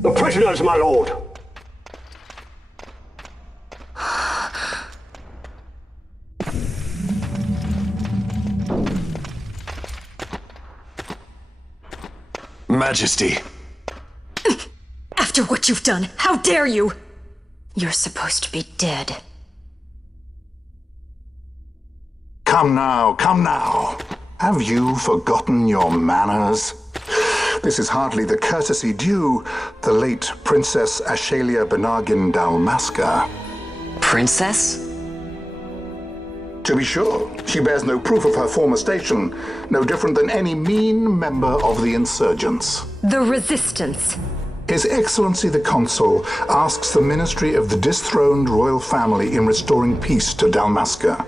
The prisoners, my lord! Majesty. After what you've done, how dare you? You're supposed to be dead. Come now, come now. Have you forgotten your manners? This is hardly the courtesy due the late Princess Ashalia Benargin Dalmasca. Princess? To be sure, she bears no proof of her former station, no different than any mean member of the insurgents. The Resistance. His Excellency the Consul asks the Ministry of the dethroned royal family in restoring peace to Dalmasca.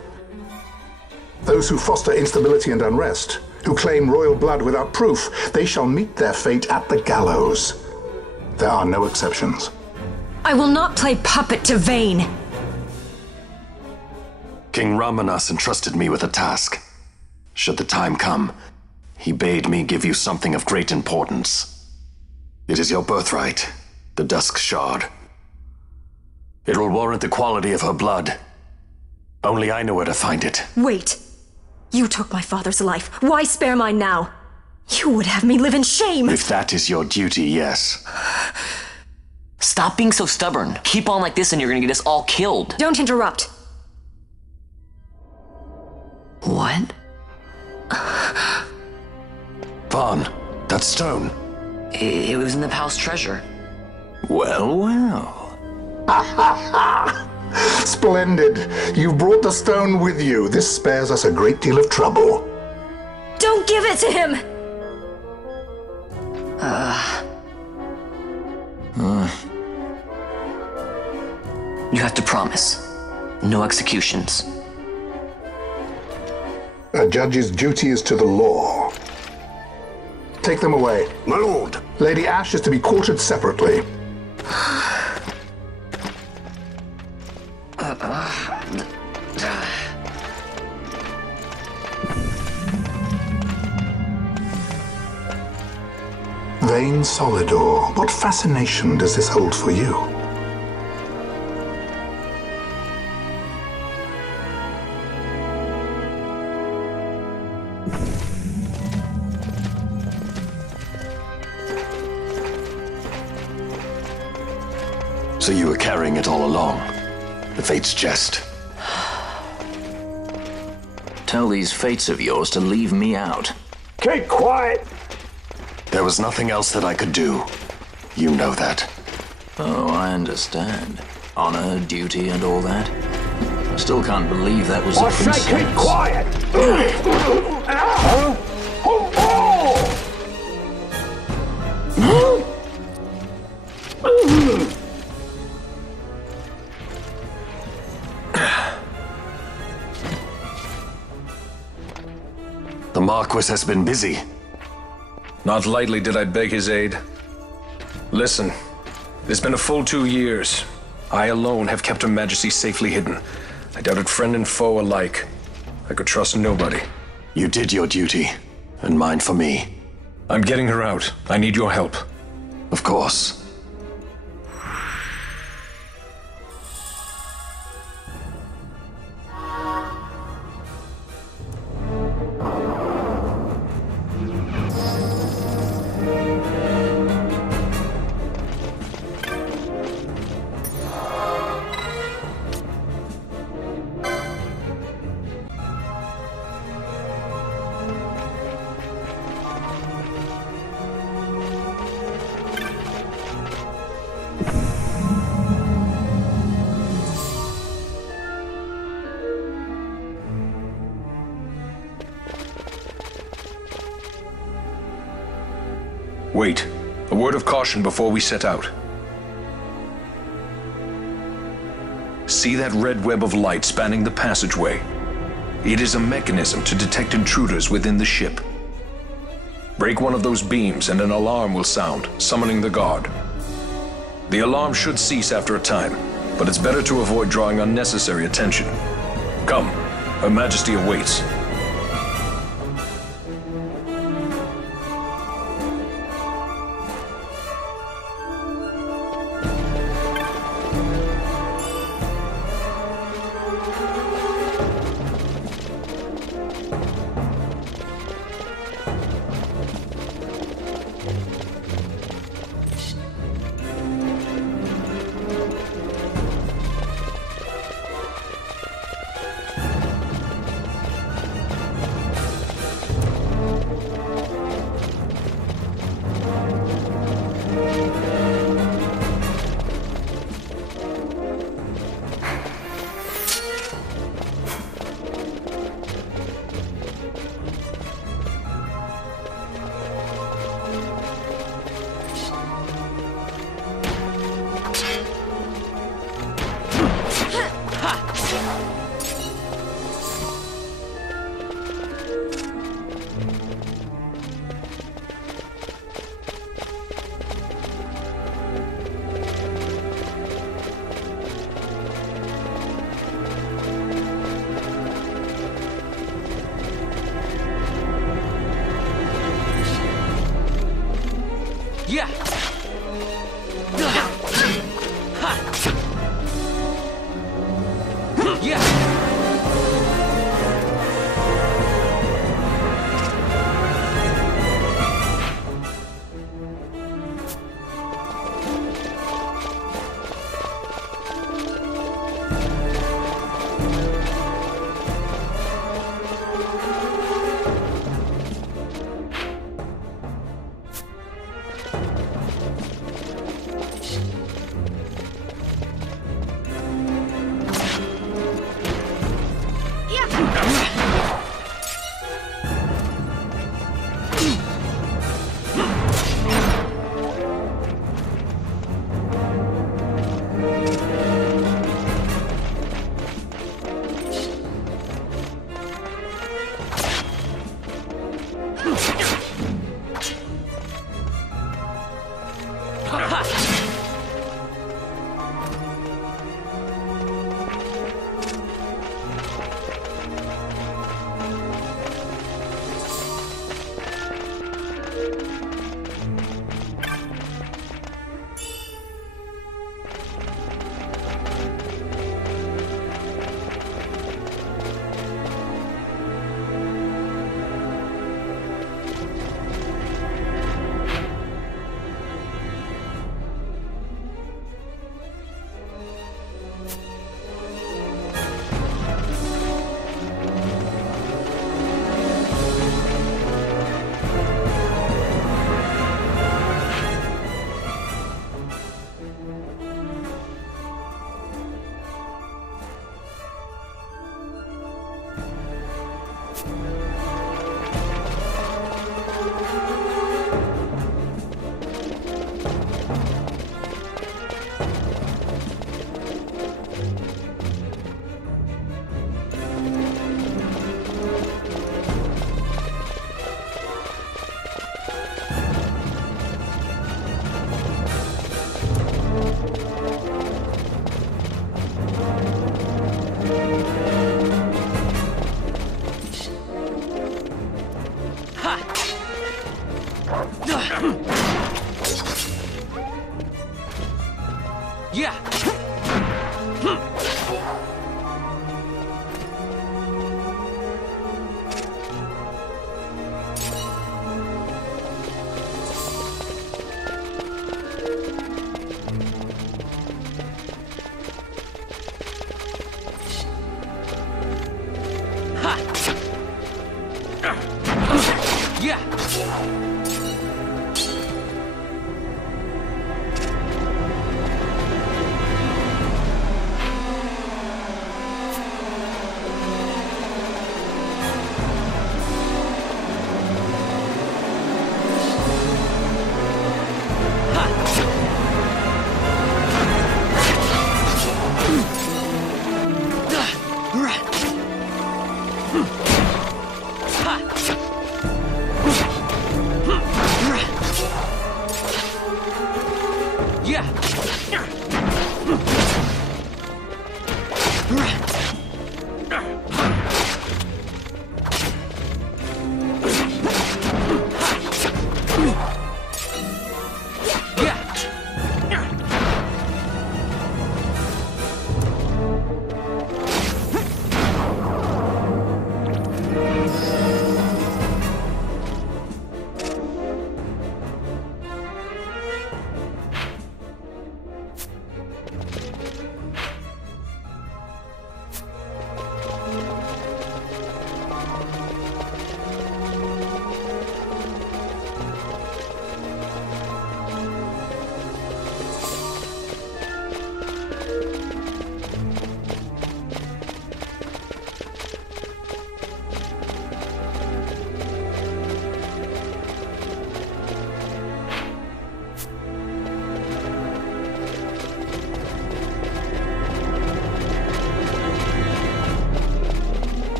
Those who foster instability and unrest, who claim royal blood without proof, they shall meet their fate at the gallows. There are no exceptions. I will not play puppet to Vayne. King Ramanas entrusted me with a task. Should the time come, he bade me give you something of great importance. It is your birthright, the Dusk Shard. It will warrant the quality of her blood. Only I know where to find it. Wait. You took my father's life. Why spare mine now? You would have me live in shame. If that is your duty, yes. Stop being so stubborn. Keep on like this and you're gonna get us all killed. Don't interrupt. What? Vaughn, that stone. It was in the palace treasure. Well, well. Splendid. You've brought the stone with you. This spares us a great deal of trouble. Don't give it to him! You have to promise. No executions. A judge's duty is to the law. Take them away. My lord! Lady Ash is to be quartered separately. Vayne Solidor, what fascination does this hold for you? So you were carrying it all along. The Fate's jest. Tell these fates of yours to leave me out. Keep quiet! There was nothing else that I could do. You know that. Oh, I understand. Honor, duty, and all that. I still can't believe that was I a say princess. keep quiet! The Marquis has been busy. Not lightly did I beg his aid. Listen, it's been a full 2 years. I alone have kept Her Majesty safely hidden. I doubted friend and foe alike. I could trust nobody. You did your duty, and mine for me. I'm getting her out. I need your help. Of course. Wait. A word of caution before we set out. See that red web of light spanning the passageway? It is a mechanism to detect intruders within the ship. Break one of those beams and an alarm will sound, summoning the guard. The alarm should cease after a time, but it's better to avoid drawing unnecessary attention. Come, Her Majesty awaits. Yeah. Yeah. Yeah. Yeah.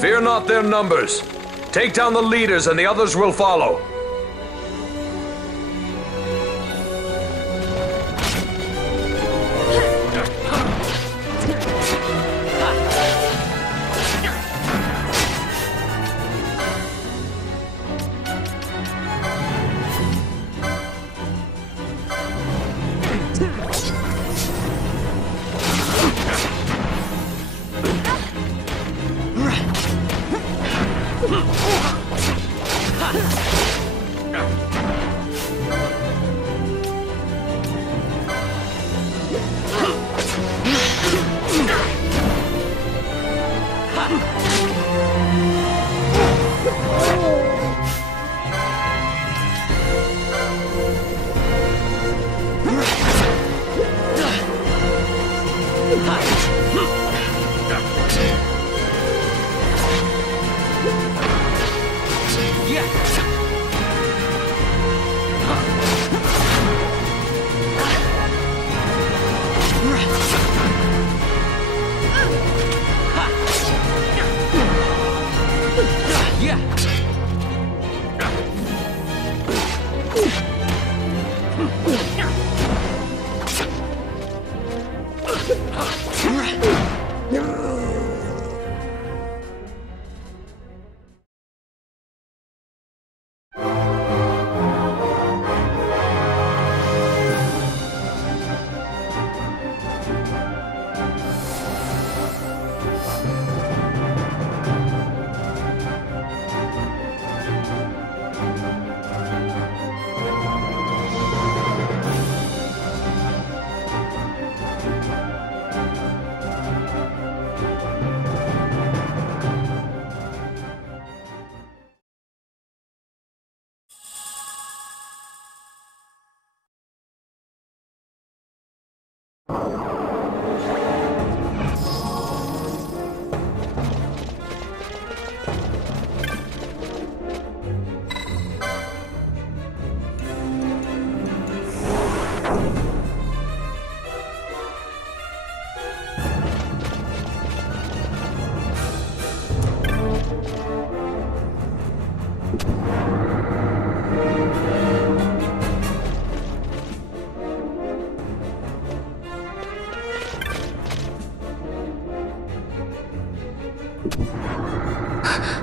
Fear not their numbers. Take down the leaders and the others will follow.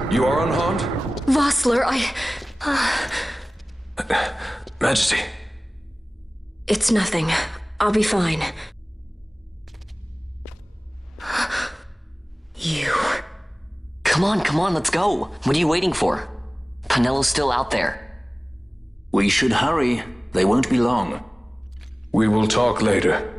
You are unharmed? Vossler, Majesty. It's nothing. I'll be fine. You... Come on, let's go. What are you waiting for? Penello's still out there. We should hurry. They won't be long. We will talk later.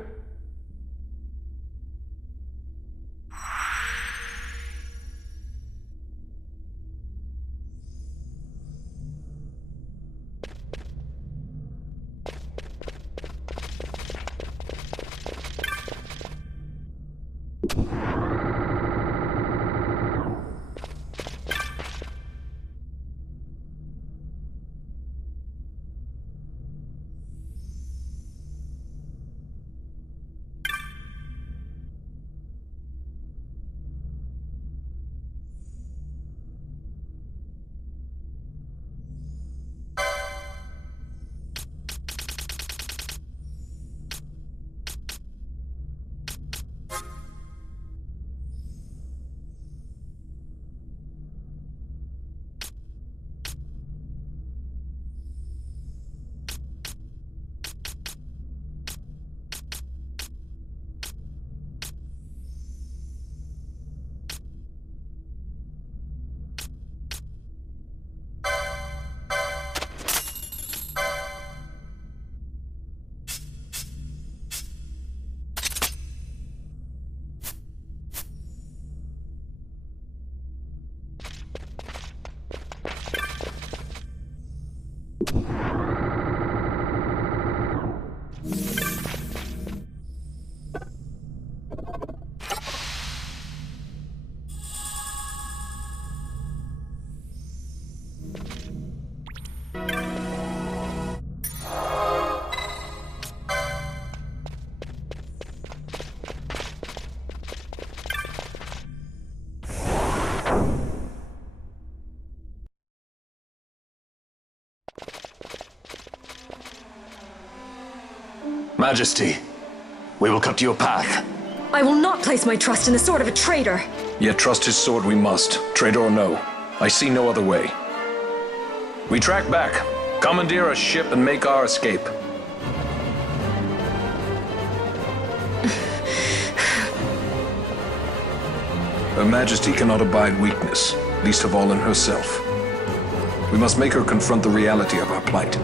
Majesty, we will cut your path. I will not place my trust in the sword of a traitor. Yet trust his sword we must, traitor or no. I see no other way. We track back, commandeer a ship, and make our escape. Her Majesty cannot abide weakness, least of all in herself. We must make her confront the reality of our plight.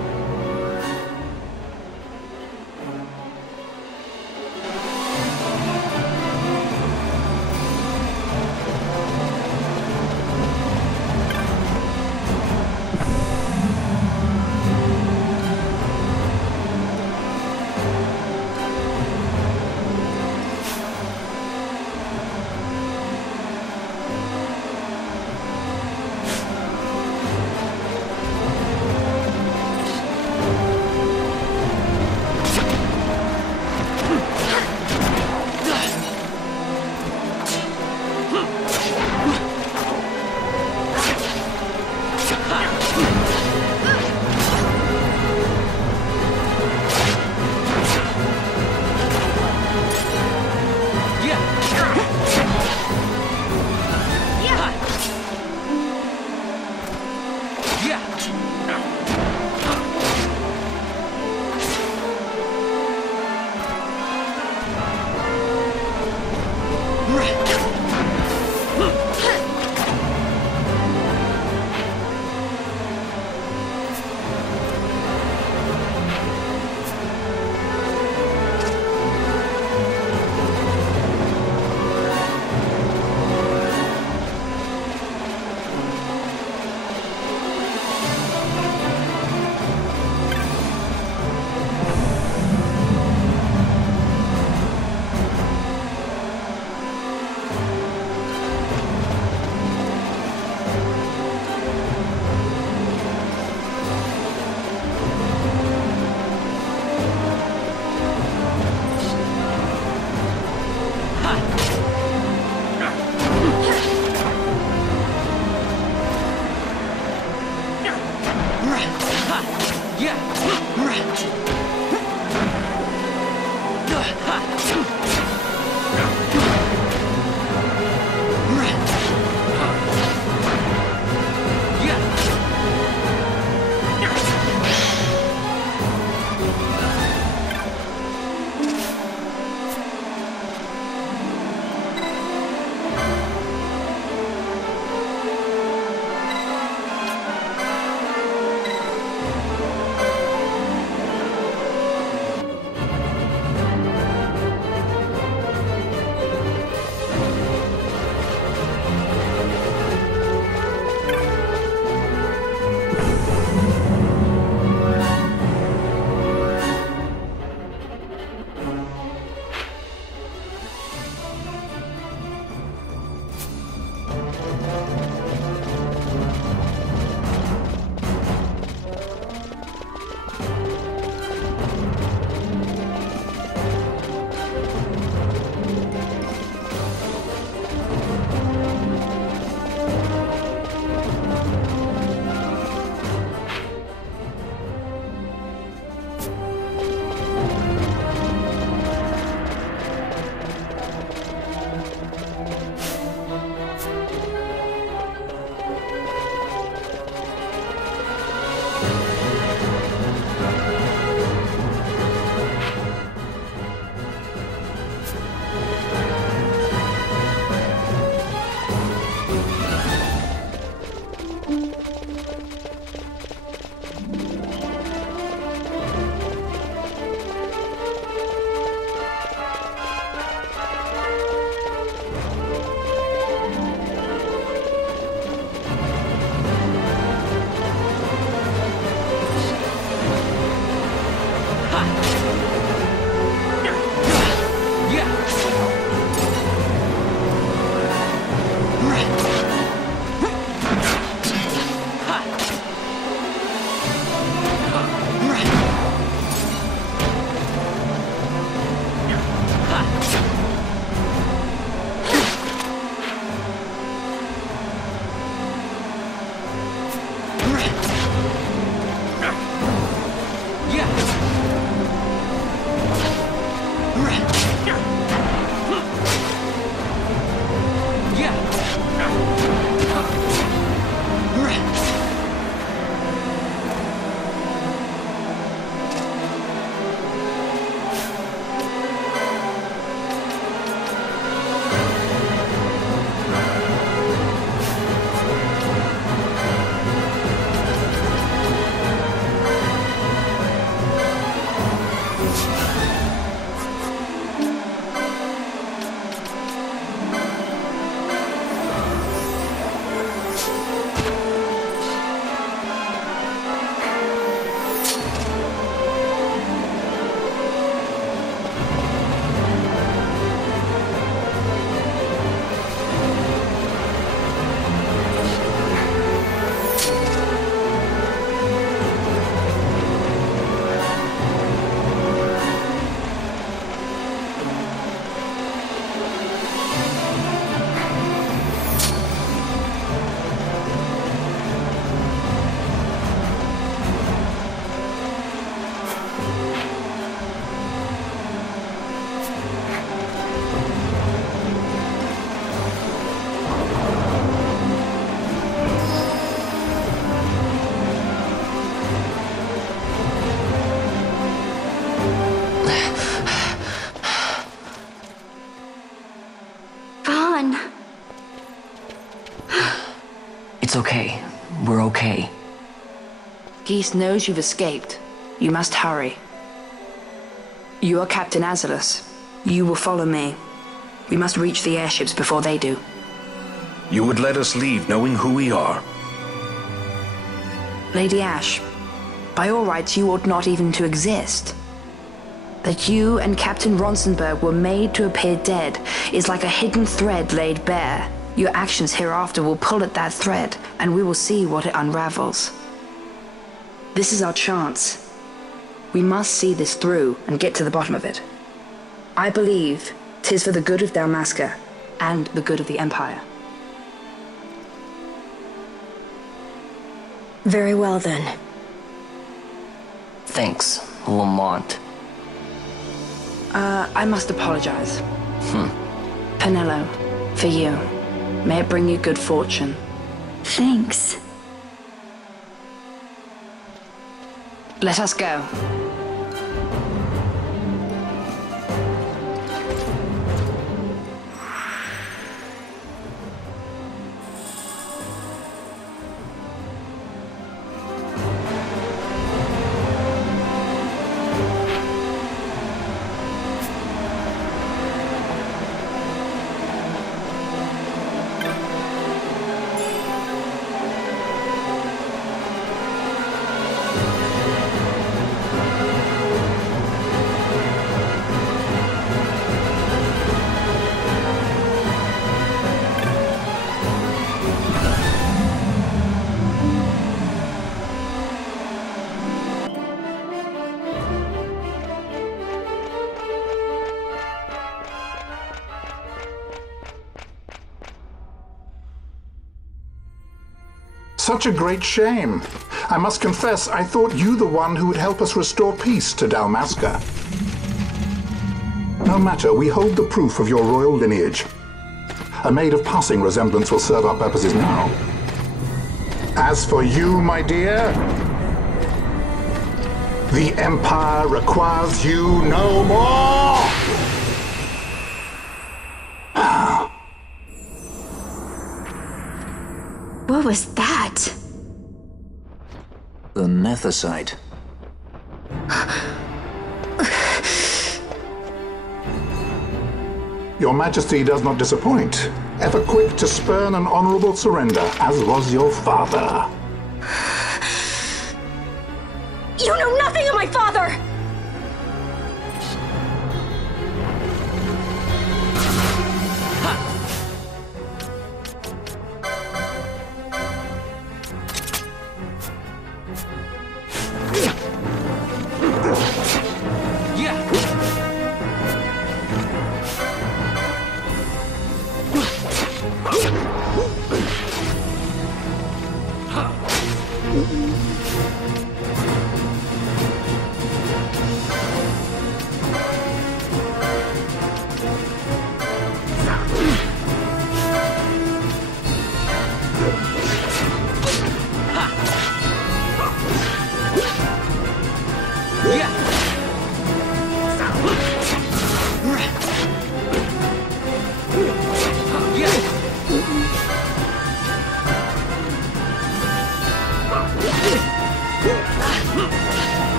It's okay. We're okay. Geese knows you've escaped. You must hurry. You are Captain Azalus. You will follow me. We must reach the airships before they do. You would let us leave knowing who we are? Lady Ash, by all rights you ought not even to exist. That you and Captain Ronsenberg were made to appear dead is like a hidden thread laid bare. Your actions hereafter will pull at that thread, and we will see what it unravels. This is our chance. We must see this through and get to the bottom of it. I believe 'tis for the good of Dalmasca and the good of the Empire. Very well then. Thanks, Lamont. I must apologize. Penelo, for you. May it bring you good fortune. Thanks. Let us go. Such a great shame. I must confess, I thought you the one who would help us restore peace to Dalmasca. No matter, we hold the proof of your royal lineage. A maid of passing resemblance will serve our purposes now. As for you, my dear, the Empire requires you no more! What was that? The Nethicite. Your Majesty does not disappoint. Ever quick to spurn an honorable surrender, as was your father. You know nothing of my father!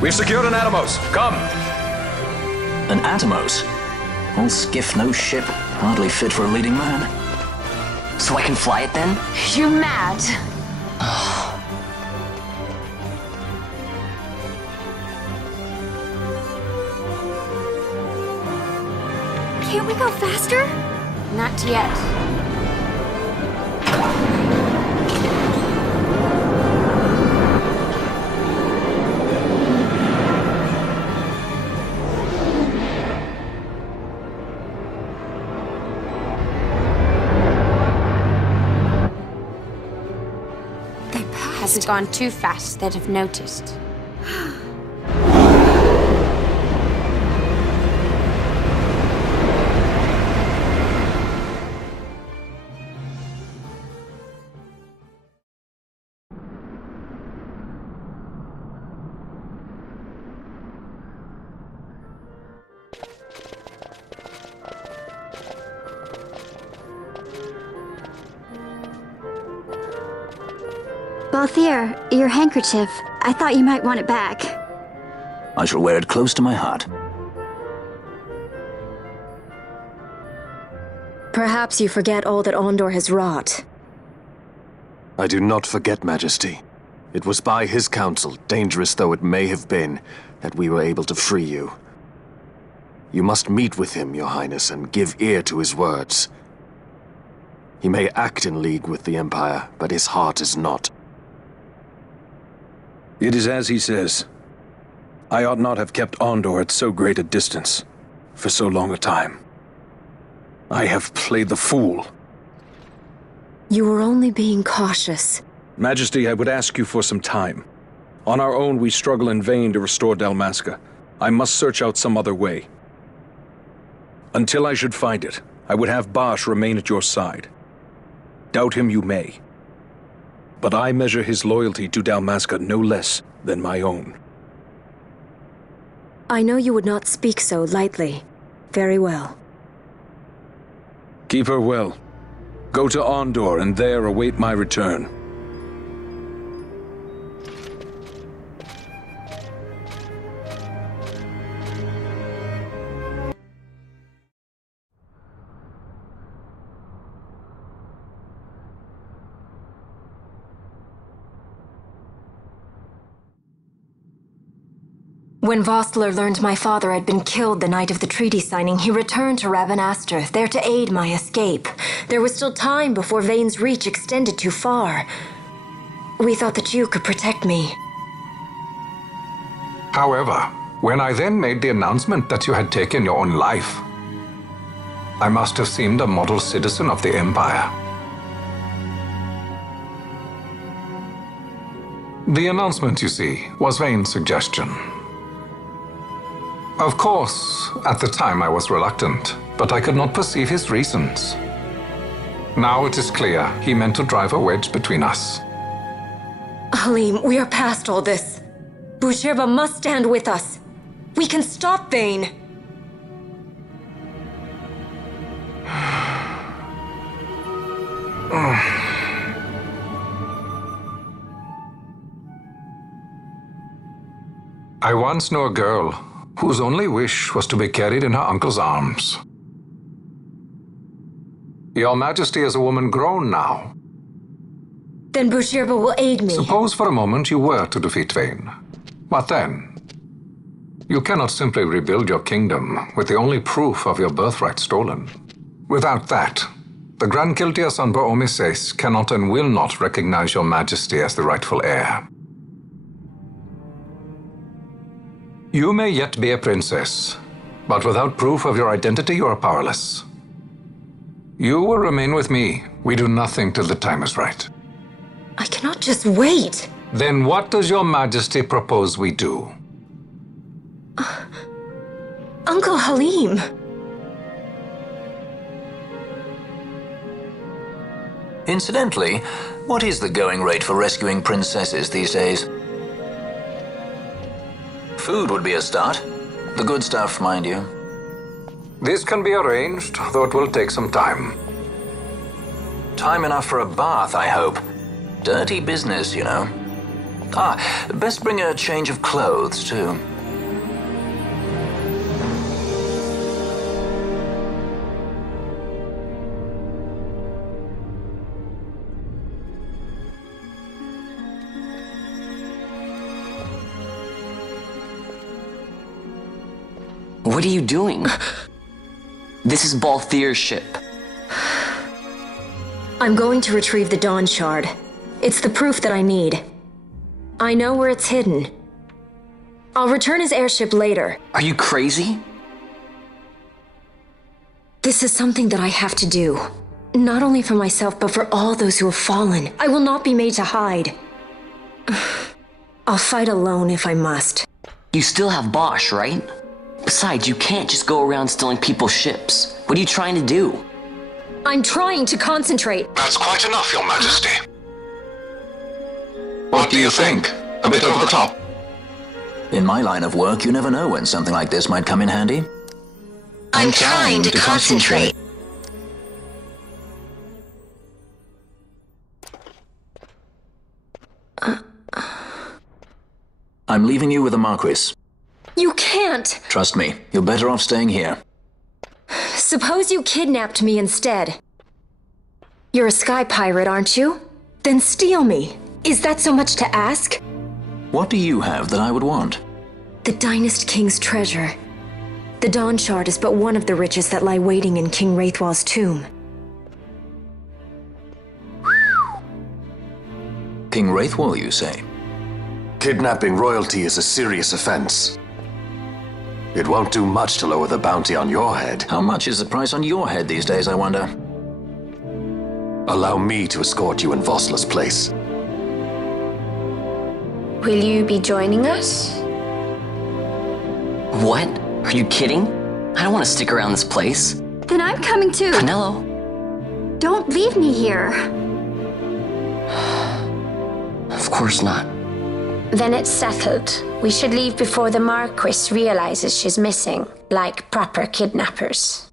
We've secured an Atomos. Come! An Atomos? All skiff, no ship. Hardly fit for a leading man. So I can fly it then? You're mad. Can't we go faster? Not yet. Hasn't gone too fast that I've noticed. Balthier, your handkerchief. I thought you might want it back. I shall wear it close to my heart. Perhaps you forget all that Ondor has wrought. I do not forget, Majesty. It was by his counsel, dangerous though it may have been, that we were able to free you. You must meet with him, Your Highness, and give ear to his words. He may act in league with the Empire, but his heart is not. It is as he says. I ought not have kept Ondor at so great a distance, for so long a time. I have played the fool. You were only being cautious. Majesty, I would ask you for some time. On our own, we struggle in vain to restore Dalmasca. I must search out some other way. Until I should find it, I would have Bosch remain at your side. Doubt him you may. But I measure his loyalty to Dalmasca no less than my own. I know you would not speak so lightly. Very well. Keep her well. Go to Ondor and there await my return. When Vossler learned my father had been killed the night of the treaty signing, he returned to Ravenaster, there to aid my escape. There was still time before Vane's reach extended too far. We thought that you could protect me. However, when I then made the announcement that you had taken your own life, I must have seemed a model citizen of the Empire. The announcement, you see, was Vane's suggestion. Of course, at the time I was reluctant, but I could not perceive his reasons. Now it is clear he meant to drive a wedge between us. Halim, we are past all this. Boucherba must stand with us. We can stop Vane. I once knew a girl whose only wish was to be carried in her uncle's arms. Your Majesty is a woman grown now. Then Bushirba will aid me. Suppose for a moment you were to defeat Vayne. What then? You cannot simply rebuild your kingdom with the only proof of your birthright stolen. Without that, the Grand Kiltia Sanba Omises cannot and will not recognize your Majesty as the rightful heir. You may yet be a princess, but without proof of your identity, you are powerless. You will remain with me. We do nothing till the time is right. I cannot just wait. Then what does your Majesty propose we do? Uncle Halim. Incidentally, what is the going rate for rescuing princesses these days? Food would be a start. The good stuff, mind you. This can be arranged, though it will take some time. Time enough for a bath, I hope. Dirty business, you know. Best bring a change of clothes, too. What are you doing? This is Balthier's ship. I'm going to retrieve the Dawn Shard. It's the proof that I need. I know where it's hidden. I'll return his airship later. Are you crazy? This is something that I have to do. Not only for myself, but for all those who have fallen. I will not be made to hide. I'll fight alone if I must. You still have Bosch, right? Besides, you can't just go around stealing people's ships. What are you trying to do? I'm trying to concentrate. That's quite enough, Your Majesty. What do you think? A bit over the top? In my line of work, you never know when something like this might come in handy. I'm trying to concentrate. I'm leaving you with the Marquis. You can't! Trust me, you're better off staying here. Suppose you kidnapped me instead. You're a sky pirate, aren't you? Then steal me. Is that so much to ask? What do you have that I would want? The Dynast King's treasure. The Dawn Shard is but one of the riches that lie waiting in King Wraithwall's tomb. King Wraithwall, you say? Kidnapping royalty is a serious offense. It won't do much to lower the bounty on your head. How much is the price on your head these days, I wonder? Allow me to escort you in Vosla's place. Will you be joining us? What? Are you kidding? I don't want to stick around this place. Then I'm coming too. Penelo. Don't leave me here. Of course not. Then it's settled. We should leave before the Marquis realizes she's missing, like proper kidnappers.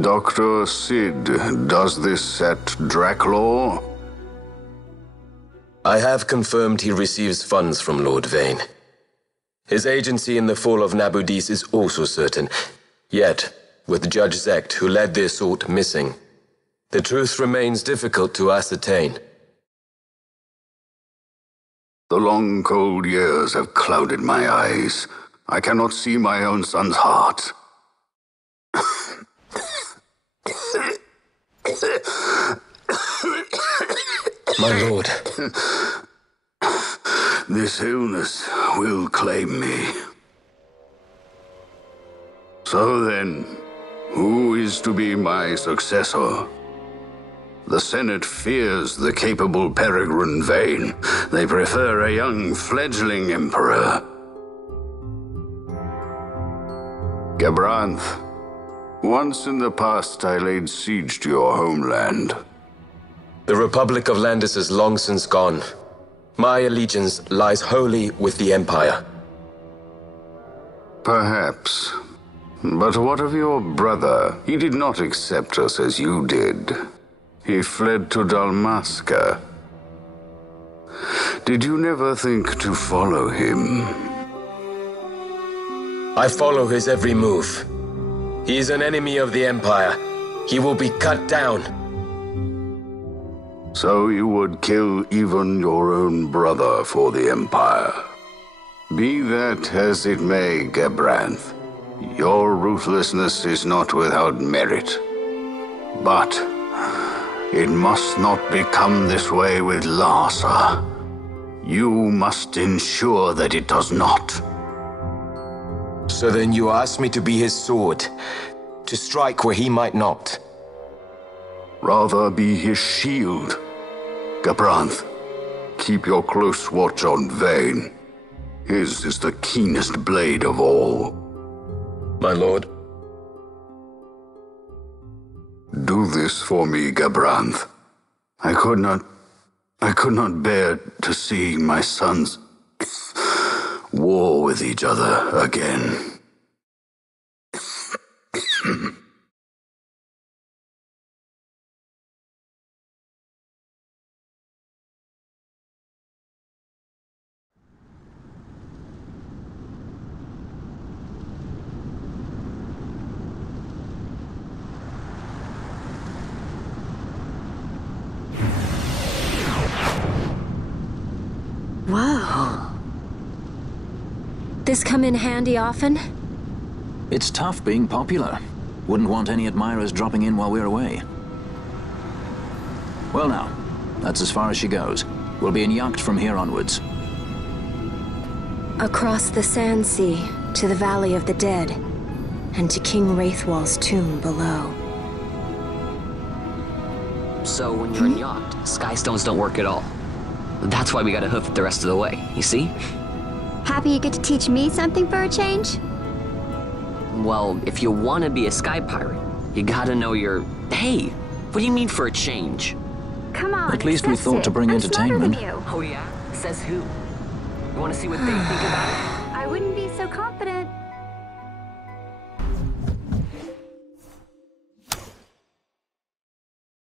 Dr. Sid, does this set Draclaw? I have confirmed he receives funds from Lord Vayne. His agency in the fall of Nabudis is also certain. Yet, with Judge Zekt, who led the assault, missing, the truth remains difficult to ascertain. The long, cold years have clouded my eyes. I cannot see my own son's heart. My lord. This illness will claim me. So then, who is to be my successor? The Senate fears the capable Peregrine Vane. They prefer a young fledgling emperor. Gabranth, once in the past I laid siege to your homeland. The Republic of Landis is long since gone. My allegiance lies wholly with the Empire. Perhaps. But what of your brother? He did not accept us as you did. He fled to Dalmasca. Did you never think to follow him? I follow his every move. He is an enemy of the Empire. He will be cut down. So you would kill even your own brother for the Empire. Be that as it may, Gabranth, your ruthlessness is not without merit. But it must not become this way with Larsa. You must ensure that it does not. So then you ask me to be his sword, to strike where he might not. Rather be his shield. Gabranth, keep your close watch on Vane. His is the keenest blade of all. My lord. Do this for me, Gabranth. I could not bear to see my sons war with each other again. Whoa. This come in handy often? It's tough being popular. Wouldn't want any admirers dropping in while we're away. Well now, that's as far as she goes. We'll be in yacht from here onwards. Across the Sand Sea, to the Valley of the Dead, and to King Wraithwall's tomb below. So when you're in yacht, skystones don't work at all. That's why we gotta hoof it the rest of the way, you see? Happy you get to teach me something for a change? Well, if you want to be a sky pirate, you gotta know your... Hey, what do you mean for a change? Come on, At least we thought to bring entertainment. Oh yeah? Says who? You want to see what they think about it? I wouldn't be so confident.